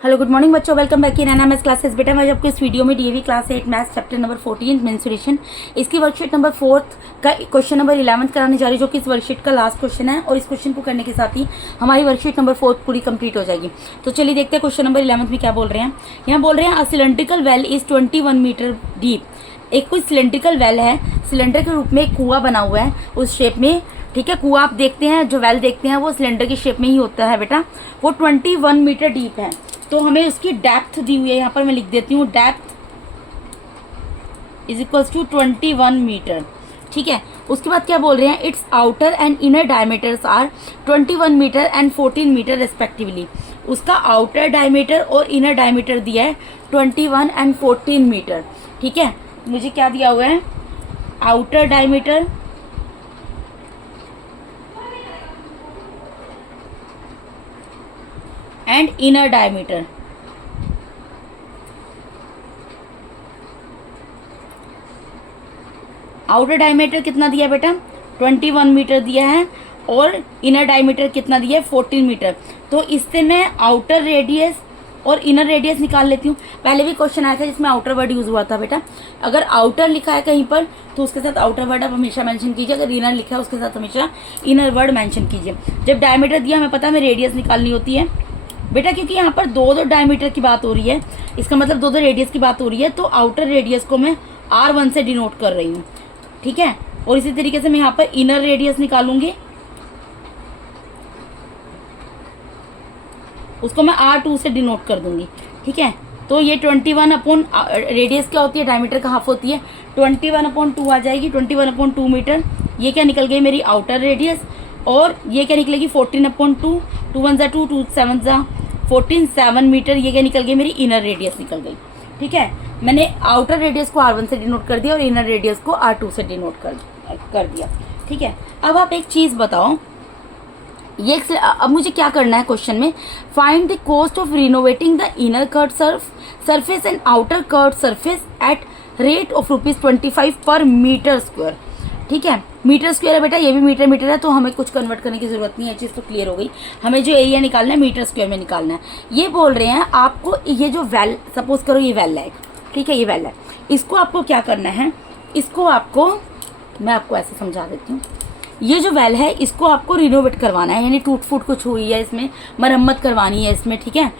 Hello good morning बच्चों, welcome back in NMS classes. बेटा मैं आपको इस वीडियो में DAV class 8 maths chapter number 14 menstruation इसकी वर्कशीट नंबर 4 का क्वेश्चन नंबर 11 कराने जा रही हूँ, जो कि इस वर्कशीट का लास्ट क्वेश्चन है। और इस क्वेश्चन को करने के साथ ही हमारी वर्कशीट नंबर 4 पूरी कंप्लीट हो जाएगी। तो चलिए देखते हैं क्वेश्चन नंबर 11 में क्या बोल रहे हैं। यहाँ बोल रहे हैं a cylindrical well is 21 metre deep. एक कोई सिलेंड्रिकल वेल है, सिलेंडर के रूप में एक कुआं बना हुआ है उस शेप में। ठीक है, कुआं आप देखते हैं, जो वेल देखते हैं वो सिलेंडर की शेप में ही होता है बेटा। वो 21 मीटर डीप है। तो हमें उसकी डेप्थ दी हुई है, यहाँ पर मैं लिख देती हूँ depth is equals to 21 metre. ठीक है, उसके बाद क्या बोल रहे हैं, it's outer and inner diameters are 21 metre and 14 metre respectively. उसका आउटर डायमीटर और इनर डायमीटर दिया है 21 एंड 14 मीटर। ठीक है, मुझे क्या दिया हुआ है, outer diameter and inner diameter. Outer diameter कितना दिया बेटा, 21 मीटर दिया है, और इनर डायमीटर कितना दिया है, 14 मीटर। तो इससे मैं आउटर रेडियस और इनर रेडियस निकाल लेती हूँ। पहले भी क्वेश्चन आया था जिसमें आउटर वर्ड यूज हुआ था बेटा। अगर आउटर लिखा है कहीं पर तो उसके साथ आउटर वर्ड आप हमेशा मेंशन कीजिए, अगर इनर लिखा है उसके साथ हमेशा इनर वर्ड मेंशन कीजिए। जब डायमीटर दिया हमें पता है हमें रेडियस निकालनी होती है बेटा, क्योंकि यहाँ पर दो डायमीटर की बात हो रही है, इसका मतलब दो रेडियस की बात हो रही है। तो आउटर रेडियस को मैं R1 से डिनोट कर रही हूँ। ठीक है, और इसी तरीके से मैं यहाँ पर इनर रेडियस निकालूंगी, उसको मैं R2 से डिनोट कर दूंगी। ठीक है, तो ये 21 अपॉन रेडियस क्या होती है, डायमीटर का हाफ होती है, 21/2 आ जाएगी, 21/2 मीटर। ये क्या निकल गई मेरी आउटर रेडियस, और ये क्या निकलेगी 14/2, 2 1 2 2 7 14 7 मीटर। ये क्या निकल गई, मेरी इनर रेडियस निकल गई। ठीक है, मैंने आउटर रेडियस को R1 से डिनोट कर दिया और इनर रेडियस को R2 से डिनोट कर दिया। ठीक है, अब आप एक चीज बताओ, ये अब मुझे क्या करना है क्वेश्चन में, find the cost of renovating the inner curve surface and outer curve surface at rate of ₹25 per metre square. ठीक है, मीटर स्क्वायर है बेटा, ये भी मीटर है, तो हमें कुछ कन्वर्ट करने की जरूरत नहीं है, चीज़ तो क्लियर हो गई। हमें जो एरिया निकालना है मीटर स्क्वायर में निकालना है। ये बोल रहे हैं आपको, ये जो वेल, सपोज करो ये वेल है, ठीक है, ये वेल है, इसको आपको क्या करना है, इसको आपको, मैं आपको ऐसे समझा देती हूँ। ये जो वेल है इसको आपको रिनोवेट करवाना है, यानी टूट फूट कुछ हुई है, इसमें मरम्मत करवानी है इसमें। ठीक है,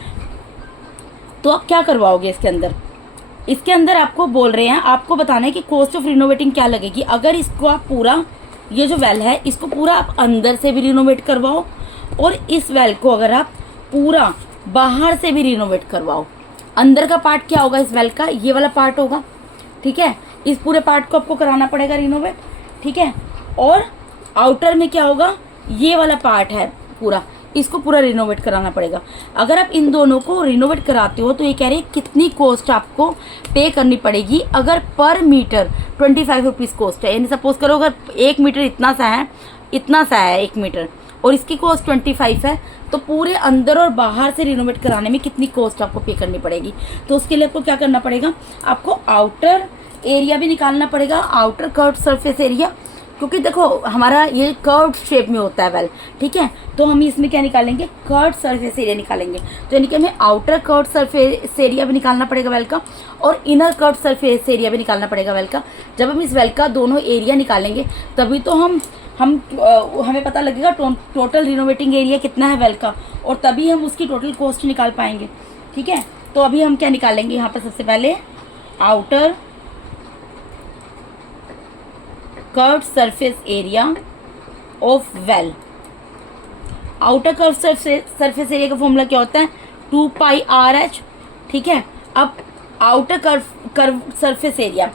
तो आप क्या करवाओगे इसके अंदर, इसके अंदर आपको बोल रहे हैं, आपको बताना है कि कॉस्ट ऑफ रिनोवेटिंग क्या लगेगी। अगर इसको आप पूरा, ये जो वेल है इसको पूरा आप अंदर से भी रिनोवेट करवाओ, और इस वेल को अगर आप पूरा बाहर से भी रिनोवेट करवाओ। अंदर का पार्ट क्या होगा इस वेल का, ये वाला पार्ट होगा। ठीक है, इस पूरे पार्ट को आपको कराना पड़ेगा रिनोवेट। ठीक है, और आउटर में क्या होगा, ये वाला पार्ट है पूरा, इसको पूरा रिनोवेट कराना पड़ेगा। अगर आप इन दोनों को रिनोवेट कराते हो तो ये कह रहे हैं कितनी कॉस्ट आपको पे करनी पड़ेगी। अगर पर मीटर 25 रुपीज़ कॉस्ट है, यानी सपोज करो अगर 1 मीटर इतना सा है 1 मीटर, और इसकी कॉस्ट 25 है, तो पूरे अंदर और बाहर से रिनोवेट कराने में कितनी कॉस्ट आपको पे करनी पड़ेगी। तो उसके लिए आपको क्या करना पड़ेगा, आपको आउटर एरिया भी निकालना पड़ेगा, आउटर कर्व सरफेस एरिया, क्योंकि देखो हमारा ये कर्व शेप में होता है वेल। ठीक है, तो हम इसमें क्या निकालेंगे, कर्व सरफेस एरिया निकालेंगे। तो यानी कि हमें आउटर कर्व सरफेस एरिया भी निकालना पड़ेगा वेल का, और इनर कर्व सरफेस एरिया भी निकालना पड़ेगा वेल का। जब हम इस वेल का दोनों एरिया निकालेंगे तभी तो हमें पता लगेगा टोटल रिनोवेटिंग एरिया कितना है वेल का, और तभी हम उसकी टोटल कॉस्ट निकाल पाएंगे। ठीक है, तो अभी हम क्या निकालेंगे, यहाँ पर सबसे पहले outer curve surface area of well. Outer curve surface area का फॉर्मूला क्या होता है, 2πRH। ठीक है, अब आउटर कर्व सरफेस एरिया,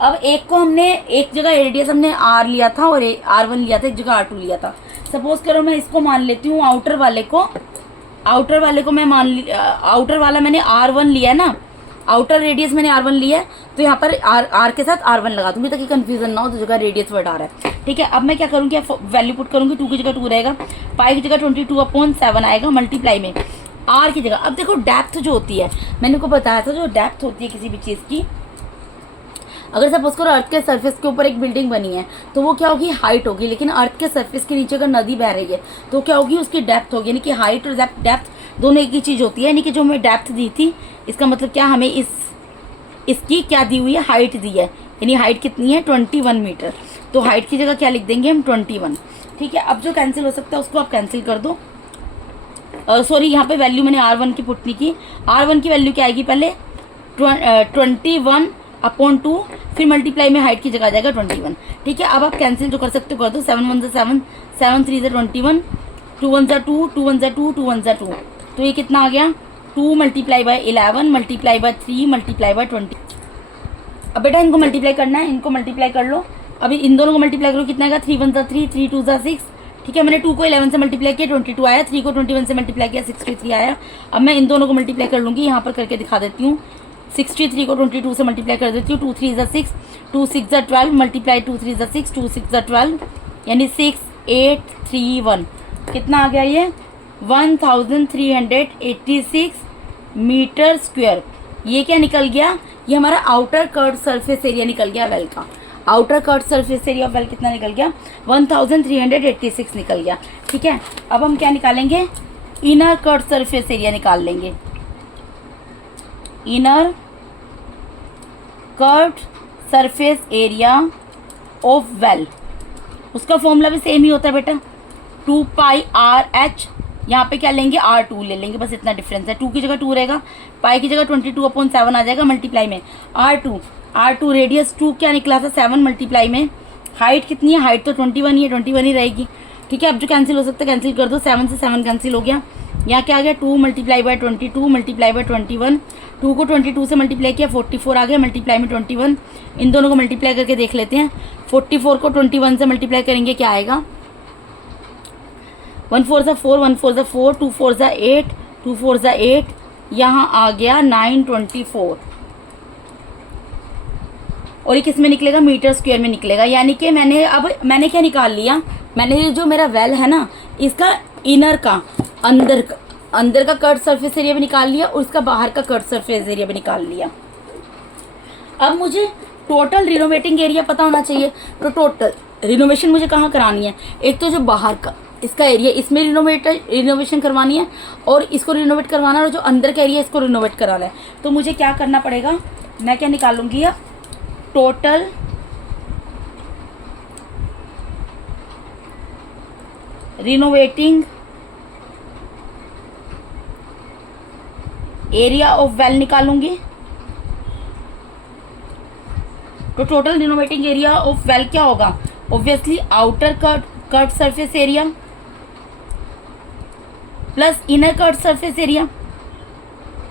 अब एक को हमने, एक जगह रेडियस हमने R लिया था और R1 लिया था, एक जगह R2 लिया था। सपोज करो मैं इसको मान लेती हूँ, आउटर वाले को मैं आउटर वाला मैंने R1 लिया है ना, आउटर रेडियस मैंने R1 लिया है, तो यहाँ पर R के साथ R1 लगा दूंगी ताकि कंफ्यूजन ना हो, तो जगह रेडियस वर्ड आ रहा है। ठीक है, अब मैं क्या करूँगी, वैल्यू पुट करूँगी, 2 की जगह 2 रहेगा, पाई की जगह 22/7 आएगा, मल्टीप्लाई में R की जगह। अब देखो डेप्थ जो होती है, मैंने को बताया था, जो डेप्थ होती है किसी भी चीज़ की, अगर सपोज करो अर्थ के सरफेस के ऊपर एक बिल्डिंग बनी है तो वो क्या होगी, हाइट होगी, लेकिन अर्थ के सरफेस के नीचे अगर नदी बह रही है तो क्या होगी, उसकी डेप्थ होगी, यानी कि हाइट और डेप्थ दोनों एक ही चीज़ होती है, यानी कि जो हमें डेप्थ दी थी, इसका मतलब क्या, हमें इसकी क्या दी हुई है, हाइट दी है, यानी हाइट कितनी है 21 मीटर। तो हाइट की जगह क्या लिख देंगे हम 21। ठीक है, अब जो कैंसिल हो सकता है उसको आप कैंसिल कर दो। सॉरी, यहाँ पे वैल्यू मैंने R1 की पुट नहीं की। R1 की वैल्यू क्या आएगी, पहले 21/2, फिर मल्टीप्लाई में हाइट की जगह आ जाएगा 21। ठीक है, अब आप कैंसिल जो कर सकते हो कर दो। 7 1 7, 7 3 21, 2 1 2, 2 1 2, 2 1 2। तो ये कितना आ गया, 2 multiply by 11 multiply by 3 multiply by 20। अब बेटा इनको मल्टीप्लाई करना है, इनको मल्टीप्लाई कर लो। अभी इन दोनों को मल्टीप्लाई करो, कितना आएगा, 3 1 3, 3 2 6। ठीक है, मैंने 2 को 11 से मल्टीप्लाई किया 22 आया, 3 को 21 से मल्टीप्लाई किया 63 आया। अब मैं इन दोनों को मल्टीप्लाई कर लूंगी, यहाँ पर करके दिखा देती हूँ। 63 को 22 से मल्टीप्लाई कर देती हूँ। 2 3 6, 2 6 12 मल्टीप्लाई 2 3 6, 2 6 12, यानी 6 8 3 1। कितना आ गया ये, 1386 मीटर स्क्वायर। ये क्या निकल गया, ये हमारा आउटर कर्व सरफेस एरिया निकल गया वेल का। Outer curve surface area of well कितना निकल गया, 1386 निकल गया। ठीक है, अब हम क्या निकालेंगे, इनर कर्व सरफेस एरिया निकाल लेंगे। Inner curve surface area of well, उसका फॉर्मूला भी सेम ही होता है बेटा, 2πRH। यहाँ पे क्या लेंगे, R2 ले लेंगे, बस इतना डिफरेंस है। 2 की जगह 2 रहेगा, पाई की जगह 22/7 आ जाएगा, मल्टीप्लाई में R2 रेडियस 2 क्या निकला था 7, मल्टीप्लाई में हाइट कितनी है, हाइट तो 21 ही है, 21 ही रहेगी। ठीक है, अब जो कैंसिल हो सकता है कैंसिल कर दो। 7 से 7 कैंसिल हो गया। यहाँ क्या आ गया, 2 मल्टीप्लाई बाय 22 मल्टीप्लाई बाय 21। 2 को 22 से मल्टीप्लाई किया 44 आ गया, मल्टीप्लाई में 21। इन दोनों को मल्टीप्लाई करके देख लेते हैं। 44 को 21 से मल्टीप्लाई करेंगे, क्या आएगा, 1 4 4, 1 4 4, 2 4 8, 2 4 8, यहाँ आ गया 924। और ये किस में निकलेगा, मीटर स्क्वायर में निकलेगा। यानी कि मैंने क्या निकाल लिया, मैंने ये जो मेरा वेल है ना, इसका इनर का अंदर का कर्व सरफेस एरिया भी निकाल लिया और इसका बाहर का कर्व सरफेस एरिया भी निकाल लिया। अब मुझे टोटल रिनोवेटिंग एरिया पता होना चाहिए। तो टोटल रिनोवेशन मुझे कहाँ करानी है, एक तो जो बाहर का इसका एरिया, इसमें रिनोवेशन करवानी है, और इसको रिनोवेट करवाना है, और जो अंदर का एरिया इसको रिनोवेट कराना है। तो मुझे क्या करना पड़ेगा, मैं क्या निकालूंगी, अब टोटल रिनोवेटिंग एरिया ऑफ वेल निकालूंगी। तो टोटल रिनोवेटिंग एरिया ऑफ वेल क्या होगा, obviously outer curve surface area plus inner curve surface area,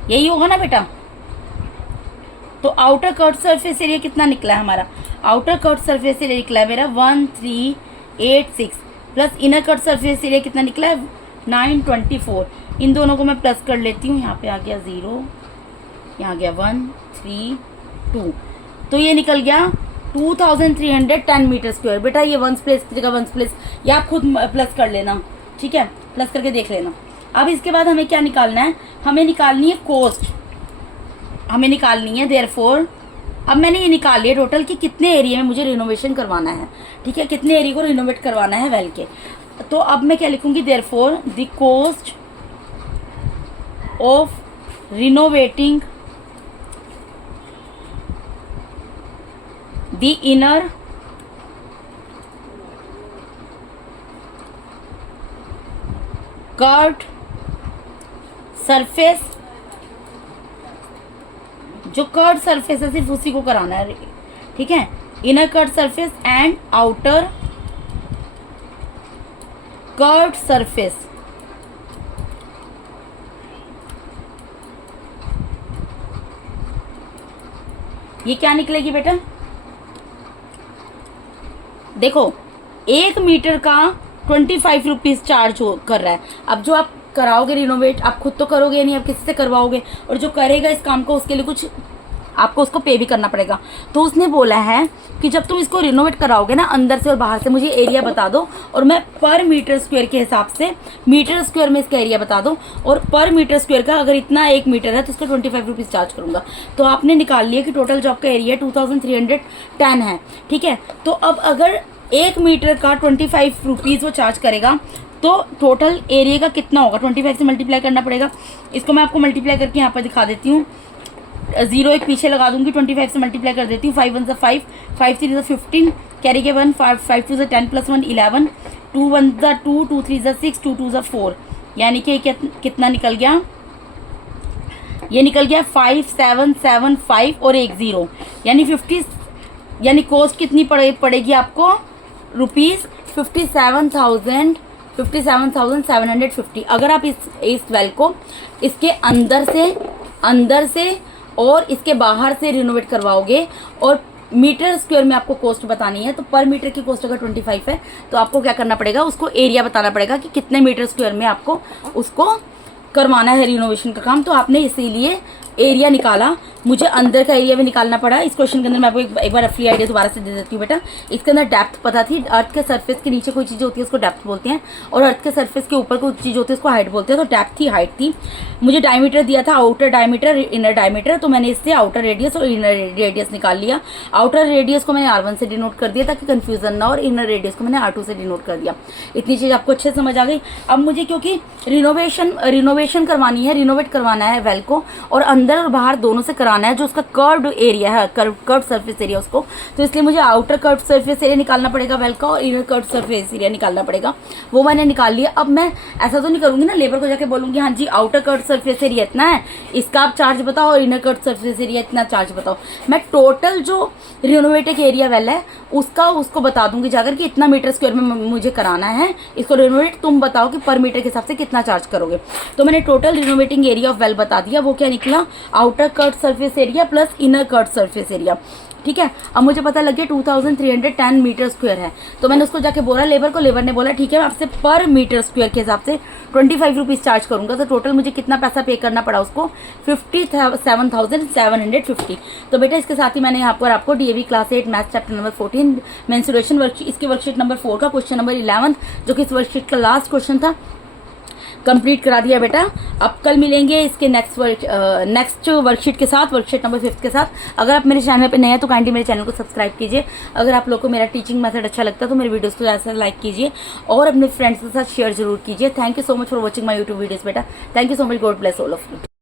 यही होगा ना बेटा। तो आउटर कर्व सरफेस एरिया कितना निकला है हमारा, आउटर कर्व सरफेस एरिया निकला है मेरा 1386 plus inner curve surface area कितना निकला है 924। इन दोनों को मैं प्लस कर लेती हूँ, यहाँ पे आ गया 0, यहाँ आ गया 1 3 2। तो ये निकल गया 2310 मीटर स्क्वायर। बेटा ये वंस प्लेस की जगह वंस प्लेस, या आप खुद प्लस कर लेना, ठीक है, प्लस करके देख लेना। अब इसके बाद हमें क्या निकालना है, हमें निकालनी है कॉस्ट, हमें निकालनी है देयरफॉर। अब मैंने ये निकाल लिया टोटल कि कितने एरिया में मुझे रिनोवेशन करवाना है, ठीक है, कितने एरिया को रिनोवेट करवाना है वेल के। तो अब मैं क्या लिखूंगी, therefore the cost of renovating the inner curved surface, जो कर्व्ड सरफेस है सिर्फ उसी को कराना है, ठीक है, inner curved surface and outer curved surface. ये क्या निकलेगी बेटा, देखो 1 मीटर का 25 रुपीज चार्ज कर रहा है। अब जो आप कराओगे रिनोवेट, आप खुद तो करोगे नहीं, आप किसी से करवाओगे, और जो करेगा इस काम को उसके लिए कुछ आपको उसको पे भी करना पड़ेगा। तो उसने बोला है कि जब तुम इसको रिनोवेट कराओगे ना अंदर से और बाहर से, मुझे एरिया बता दो और मैं पर मीटर स्क्वायर के हिसाब से मीटर स्क्वायर में इसका एरिया बता दो, और पर मीटर स्क्वायर का अगर इतना 1 मीटर है तो उसका 25 रुपीज़ चार्ज करूंगा। तो आपने निकाल लिया कि टोटल जो आपका एरिया 2310 है, ठीक है। तो अब अगर 1 मीटर का 25 रुपीज़ वो चार्ज करेगा तो टोटल एरिया का कितना होगा, 25 से मल्टीप्लाई करना पड़ेगा। इसको मैं आपको मल्टीप्लाई करके यहाँ पर दिखा देती हूँ। 0 एक पीछे लगा दूंगी, 25 से मल्टीप्लाई कर देती हूँ। 5 1 ज़ा 5, 5 3 ज़ा 15, कैरी के 1, 5 2 ज़ा 10 + 1 11, 2 1 ज़ा 2, 2 3 ज़ा 6, 2 2 ज़ा 4, यानी कि कितना निकल गया, ये निकल गया 5 7 7 5 और एक 0, यानी 50, यानी कॉस्ट कितनी पड़ेगी आपको, ₹57,750। अगर आप इस वेल को इसके अंदर से और इसके बाहर से रिनोवेट करवाओगे और मीटर स्क्वायर में आपको कॉस्ट बतानी है, तो पर मीटर की कॉस्ट अगर 25 है तो आपको क्या करना पड़ेगा, उसको एरिया बताना पड़ेगा कि कितने मीटर स्क्वायर में आपको उसको करवाना है रिनोवेशन का काम। तो आपने इसीलिए एरिया निकाला, मुझे अंदर का एरिया भी निकालना पड़ा। इस क्वेश्चन के अंदर मैं आपको एक बार रफली आइडिया दोबारा से दे देती हूँ बेटा। इसके अंदर डेप्थ पता थी, अर्थ के सरफेस के नीचे कोई चीज़ होती है उसको डेप्थ बोलते हैं, और अर्थ के सरफेस के ऊपर कोई चीज़ होती है उसको हाइट बोलते हैं। तो डेप्थ थी, हाइट थी। मुझे डायमीटर दिया था, आउटर डायमीटर, इनर डायमीटर, तो मैंने इससे आउटर रेडियस और इनर रेडियस निकाल लिया। आउटर रेडियस को मैंने R1 से डिनोट कर दिया ताकि कंफ्यूजन ना, और इनर रेडियस को मैंने R2 से डिनोट कर दिया। इतनी चीज़ आपको अच्छे समझ आ गई। अब मुझे क्योंकि रिनोवेशन करवानी है, रिनोवेट करवाना है वेल को, और अंदर और बाहर दोनों से कराना है, जो उसका कर्व्ड एरिया है, कर्व्ड सरफेस एरिया उसको, तो इसलिए मुझे आउटर कर्व्ड सरफेस एरिया निकालना पड़ेगा वेल का, और इनर कर्व्ड सरफेस एरिया निकालना पड़ेगा। वो मैंने निकाल लिया। अब मैं ऐसा तो नहीं करूंगी ना, लेबर को जाके बोलूंगी हाँ जी आउटर कर्व्ड सरफेस एरिया इतना है, इसका आप चार्ज बताओ, और इनर कर्व्ड सरफेस एरिया इतना चार्ज बताओ। मैं टोटल जो रिनोवेटेड एरिया वेल है उसको बता दूंगी जाकर कि इतना मीटर स्क्वायर में मुझे कराना है इसको रिनोवेट, तुम बताओ कि पर मीटर के हिसाब से कितना चार्ज करोगे। तो मैंने टोटल रिनोवेटिंग एरिया ऑफ वेल बता दिया। वो क्या निकला, outer curved surface area plus inner curved surface area. ठीक है, अब मुझे पता लग गया 2310 मीटर स्क्वायर है। तो मैंने उसको जाके बोला लेबर को, लेबर ने बोला ठीक है मैं आपसे पर मीटर स्क्वायर के हिसाब से 25 रुपीज़ चार्ज करूंगा। तो टोटल मुझे कितना पैसा पे करना पड़ा उसको, 57,750। तो बेटा इसके साथ ही मैंने यहाँ पर आपको DAV class 8 math chapter number 14 mensuration worksheet, इसकी वर्कशीट नंबर 4 का क्वेश्चन नंबर 11 जो कि इस वर्कशीट का लास्ट क्वेश्चन था, कंप्लीट करा दिया बेटा। अब कल मिलेंगे इसके नेक्स्ट वर्कशीट के साथ, वर्कशीट नंबर 5 के साथ। अगर आप मेरे चैनल पे नए हैं तो काइंडली मेरे चैनल को सब्सक्राइब कीजिए। अगर आप लोग को मेरा टीचिंग मेथड अच्छा लगता है तो मेरे वीडियोस को ज़्यादा से लाइक कीजिए और अपने फ्रेंड्स के साथ शेयर जरूर कीजिए। Thank you so much for watching my YouTube videos बेटा। Thank you so much, God bless all of you.